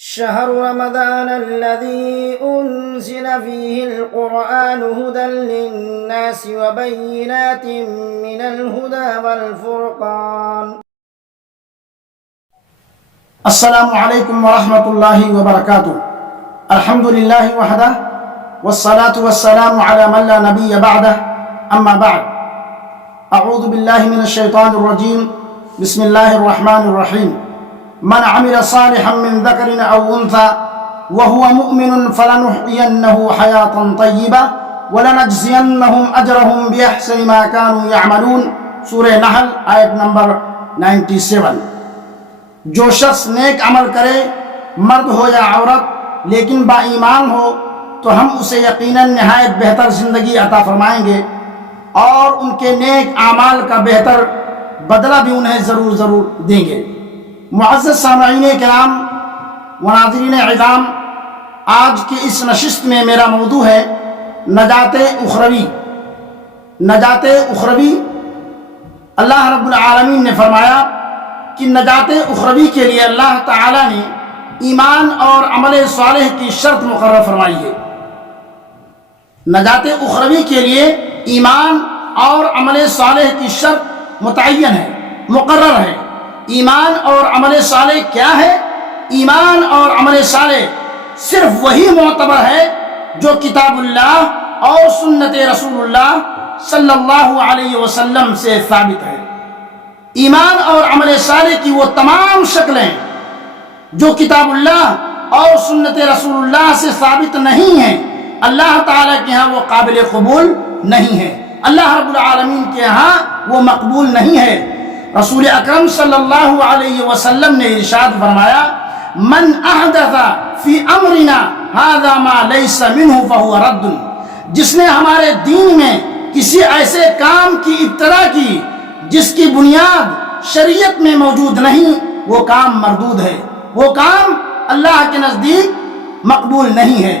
شهر رمضان الذي أنزل فيه القرآن هدى للناس وبينات من الهدى والفرقان. السلام علیکم ورحمۃ اللہ وبرکاتہ. الحمد للہ وحدہ والصلاة والسلام على من لا نبی بعدہ. اما بعد، اعوذ باللہ من الشیطان الرجیم. بسم اللہ الرحمن الرحیم. من عمل صالحا من ذکر او انثى وهو مؤمن فلنحيينه حیاتا طیبہ ولنجزینهم اجرهم باحسن ما كانوا يعملون. سورہ نحل آیت نمبر 97. جو شخص نیک عمل کرے، مرد ہو یا عورت، لیکن با ایمان ہو، تو ہم اسے یقیناً نہایت بہتر زندگی عطا فرمائیں گے اور ان کے نیک اعمال کا بہتر بدلہ بھی انہیں ضرور دیں گے. معزز سامعین کرام و ناظرین عظام، آج کی اس نشست میں میرا موضوع ہے نجات اخروی. نجات اخروی. اللہ رب العالمین نے فرمایا کہ نجات اخروی کے لیے اللہ تعالی نے ایمان اور عمل صالح کی شرط مقرر فرمائی ہے. نجات اخروی کے لیے ایمان اور عمل صالح کی شرط متعین ہے، مقرر ہے. ایمان اور عمل صالح کیا ہے؟ ایمان اور عمل صالح صرف وہی معتبر ہے جو کتاب اللہ اور سنت رسول اللہ صلی اللہ علیہ وسلم سے ثابت ہے. ایمان اور عمل صالح کی وہ تمام شکلیں جو کتاب اللہ اور سنت رسول اللہ سے ثابت نہیں ہیں، اللہ تعالیٰ کے ہاں وہ قابل قبول نہیں ہے. اللہ رب العالمین کے ہاں وہ مقبول نہیں ہے. رسول اکرم صلی اللہ علیہ وسلم نے ارشاد فرمایا، من احدث فی امرنا ھذا ما لیس منہ فہو رد. جس نے ہمارے دین میں کسی ایسے کام کی ابتدا کی جس کی بنیاد شریعت میں موجود نہیں، وہ کام مردود ہے، وہ کام اللہ کے نزدیک مقبول نہیں ہے.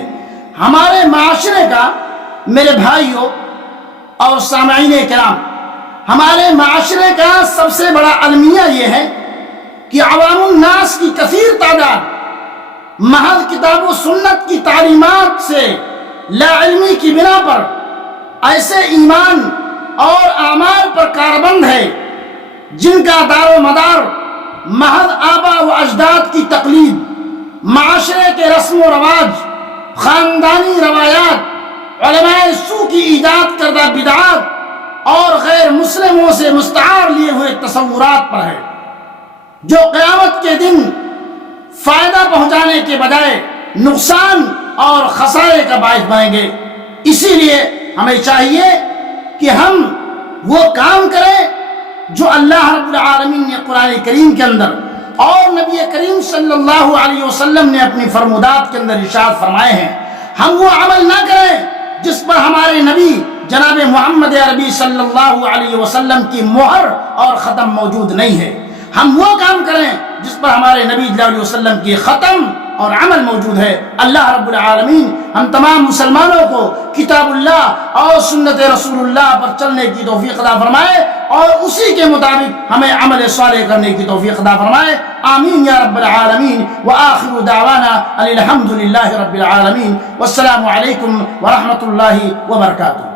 ہمارے معاشرے کا، میرے بھائیوں اور سامعین کرام، ہمارے معاشرے کا سب سے بڑا المیہ یہ ہے کہ عوام الناس کی کثیر تعداد محض کتاب و سنت کی تعلیمات سے لا علمی کی بنا پر ایسے ایمان اور اعمال پر کاربند ہے جن کا دار و مدار محض آبا و اجداد کی تقلید، معاشرے کے رسم و رواج، خاندانی روایات، علماء سو کی ایجاد کردہ بدعات اور غیر مسلموں سے مستعار لیے ہوئے تصورات پر ہے، جو قیامت کے دن فائدہ پہنچانے کے بجائے نقصان اور خسارے کا باعث بنیں گے. اسی لیے ہمیں چاہیے کہ ہم وہ کام کریں جو اللہ رب العالمین نے قرآن کریم کے اندر اور نبی کریم صلی اللہ علیہ وسلم نے اپنی فرمودات کے اندر ارشاد فرمائے ہیں. ہم وہ عمل نہ کریں جس پر ہمارے نبی جناب محمد عربی صلی اللہ علیہ وسلم کی مہر اور ختم موجود نہیں ہے. ہم وہ کام کریں جس پر ہمارے نبی صلی اللہ علیہ وسلم کی ختم اور عمل موجود ہے. اللہ رب العالمین ہم تمام مسلمانوں کو کتاب اللہ اور سنت رسول اللہ پر چلنے کی توفیق عطا فرمائے اور اسی کے مطابق ہمیں عمل صالح کرنے کی توفیق عطا فرمائے. آمین یا رب العالمین. وآخر دعوانا الحمد للہ رب العالمین. والسلام علیکم ورحمۃ اللہ وبرکاتہ.